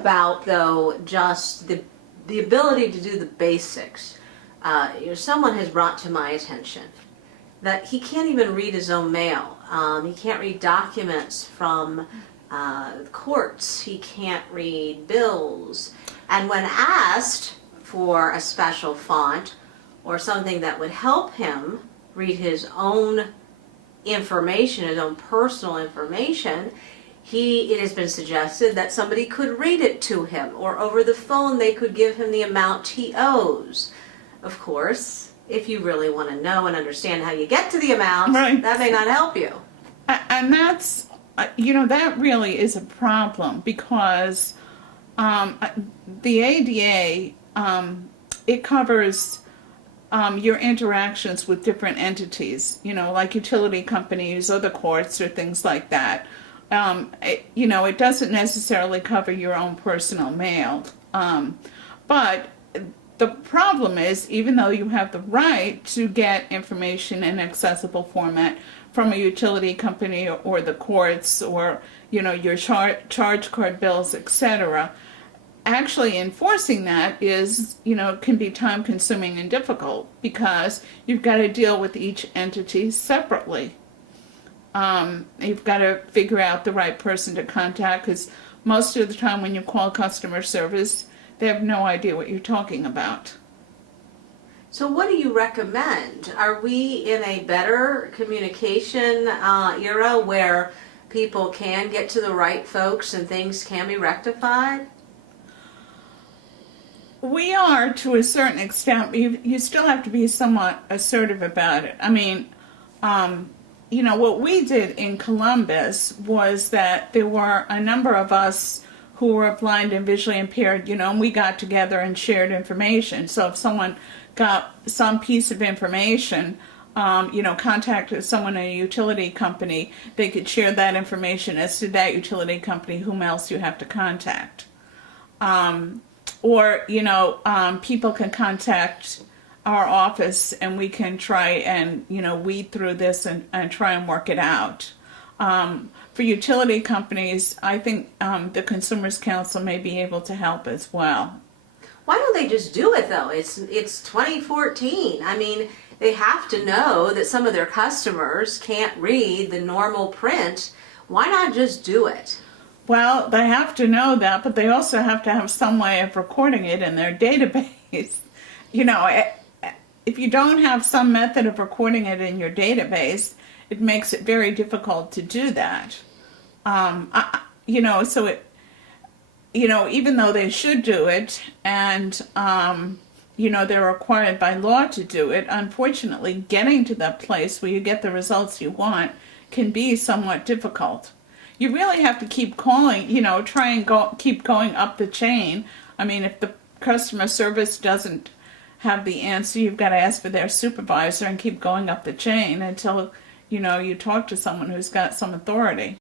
about, though, just the ability to do the basics? Someone has brought to my attention that he can't even read his own mail. He can't read documents from courts. He can't read bills. And when asked for a special font or something that would help him read his own information, his own personal information, it has been suggested that somebody could read it to him, or over the phone they could give him the amount he owes. Of course, if you really want to know and understand how you get to the amount, right, that may not help you. And that's, that really is a problem, because the ADA, it covers your interactions with different entities, like utility companies or the courts or things like that. It doesn't necessarily cover your own personal mail. But the problem is, even though you have the right to get information in accessible format from a utility company or the courts, or, your charge card bills, etc., actually enforcing that can be time consuming and difficult, because you've got to deal with each entity separately. You've got to figure out the right person to contact, because most of the time when you call customer service, they have no idea what you're talking about. So what do you recommend? Are we in a better communication era where people can get to the right folks and things can be rectified? We are, to a certain extent. You still have to be somewhat assertive about it. What we did in Columbus was that there were a number of us who were blind and visually impaired, and we got together and shared information. So if someone got some piece of information, contacted someone in a utility company, they could share that information as to that utility company, whom else you have to contact. People can contact our office, and we can try and weed through this and try and work it out. For utility companies, I think the Consumers Council may be able to help as well. Why don't they just do it, though? It's 2014. They have to know that some of their customers can't read the normal print. Why not just do it? Well, they have to know that, but they also have to have some way of recording it in their database. If you don't have some method of recording it in your database, it makes it very difficult to do that. Even though they should do it, and they're required by law to do it, unfortunately, getting to that place where you get the results you want can be somewhat difficult. You really have to keep calling, keep going up the chain. If the customer service doesn't have the answer, you've got to ask for their supervisor and keep going up the chain until, you talk to someone who's got some authority.